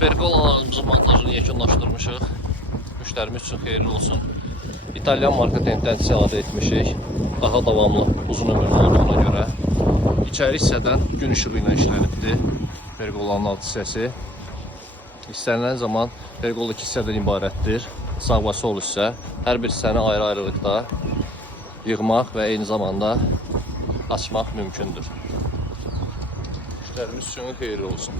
Pergolalarımızın montajını yekunlaşdırmışıq. Müştərimiz üçün xeyirli olsun. İtalyan marka tentdən istifadə etmişik. Daha davamlı, uzun ömürlü olduğuna görə. İçəri hissədən gün işığı ilə işlənibdir. Pergolanın alt hissəsi. İstənilən zaman pergola iki hissədən ibarətdir. Sağ və sol hissə. Hər bir hissəni ayrı-ayrılıqda yığmaq və eyni zamanda açmaq mümkündür. Müştərimiz üçün xeyirli olsun.